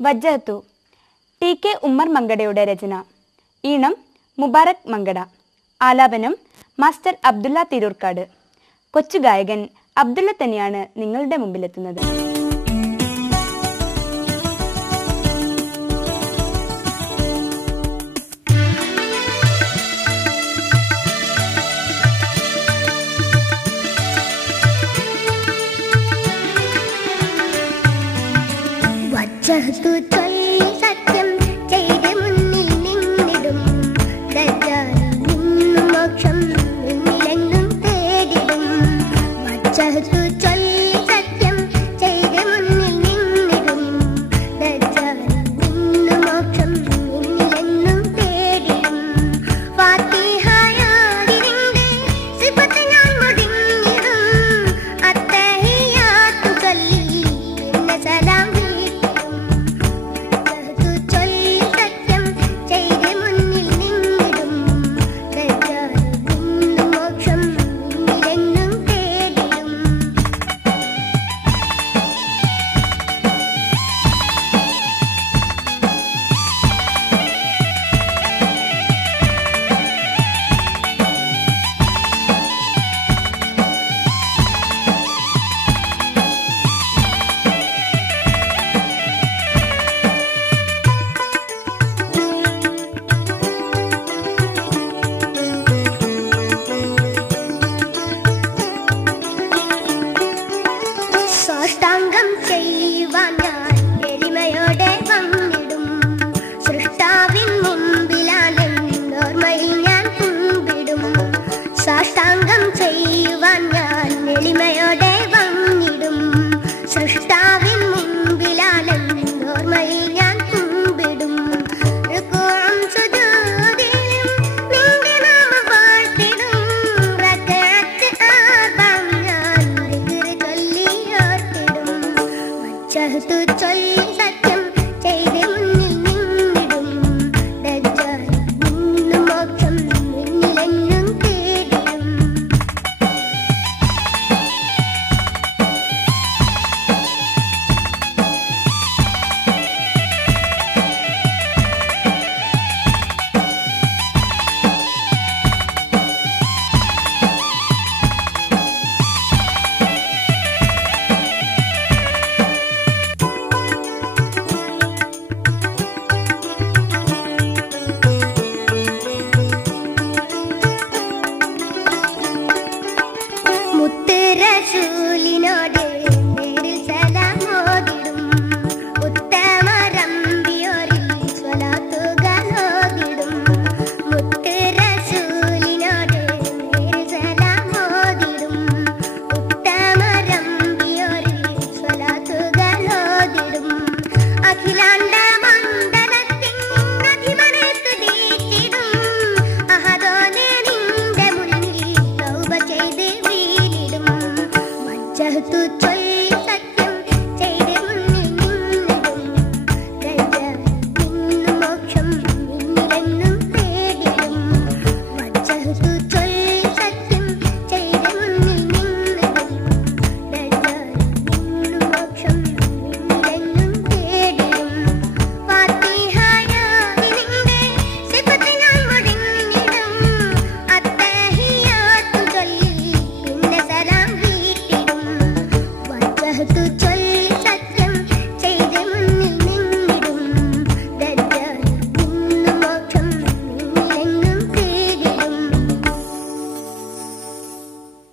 വജ്ജഹത്തു T K Ummer മങ്കടയുടെ രചന. ഈണം മുബാറക് മങ്കട. ആലാപനം master Abdulla Thirurkad. കൊച്ചു ഗായകൻ അബ്ദുള്ള തന്നെയാണ് നിങ്ങളുടെ മുമ്പിലെത്തുന്നത്. വജ്ജഹത്തു ചൊല്ലി സത്യം ചെയ്ത് മുന്നിൽ നിന്നിടും, ദജ്ജാലിൽ നിന്നും മോക്ഷം മുന്നിലെങ്ങും തേടിടും. വജ്ജഹത്തു ചൊല്ലി സത്യം ചെയ്ത് മുന്നിൽ നിന്നിടും, ദജ്ജാലിൽ നിന്നും മോക്ഷം മുന്നിലെങ്ങും തേടിടും. ഫാത്തിഹയാദിന്റെ സിഫത്ത് ഞാൻ മുടിഞ്ഞിടും, അത്തഹിയാത്തു ചൊല്ലി പിന്നെ സലാം സാഷ്ടാംഗം ചെയ്യുവാൻ ഞാൻ എളിമയോടെ വന്നിടും, സൃഷ്ടാവിൻ മുമ്പിലാണെന്നോർമ്മയിൽ ഞാൻ കുമ്പിടും. സാഷ്ടാംഗം ചെയ്യുവാൻ ഞാൻ എളിമയോടെ വന്നിടും, സൃഷ്ടാവിൻ മുമ്പിലാണെന്നോർമ്മയിൽ ഞാൻ കുമ്പിടും. റുകൂഉം സുജൂദിലും നിന്റെ നാമം വാഴ്ത്തിടും, റക്അത്ത് ആർബഅം ഞാൻ ദിക്ർ ചൊല്ലി ഓർത്തിടും. വജ്ജഹത്തു ചൊല്ലി സത്യം